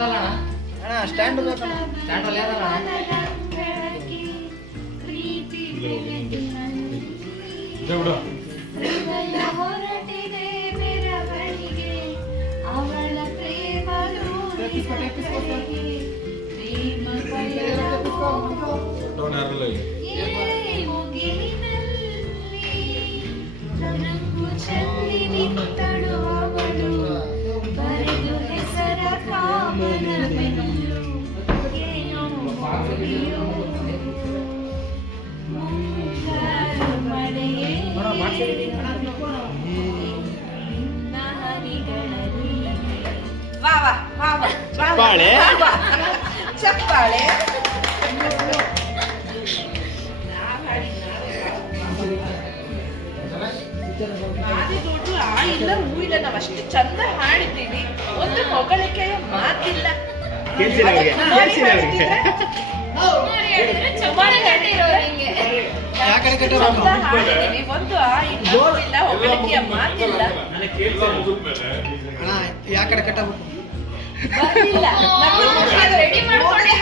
ಅಣ್ಣ ಸ್ಟ್ಯಾಂಡ್ ಸ್ಟ್ಯಾಂಡಲ್ಲಿ ಚಪ್ಪಾಳೆ ಚಪ್ಪಾಳೆ ಆದಿದೊಡ್ಡು ಆ ಇಲ್ಲ ಹೂ ಇಲ್ಲ ನಾವು ಅಷ್ಟು ಚಂದ ಹಾಡಿದ್ದೀವಿ ಒಂದು ಹೊಗಳಿಕೆಯ ಮಾತಿಲ್ಲ ಹಾಡಿದ್ದೀವಿ ಒಂದು ಆ ಇಲ್ಲ ಹೊಗಳಿಕೆಯ ಮಾತಿಲ್ಲ ಅಣ್ಣ ಯಾ ಕಡೆ ಕಟ್ಟಬೇಕು ಬರ್ಲಿಲ್ಲ ರೆಡಿ ಮಾಡ್ಕೊಂಡೆ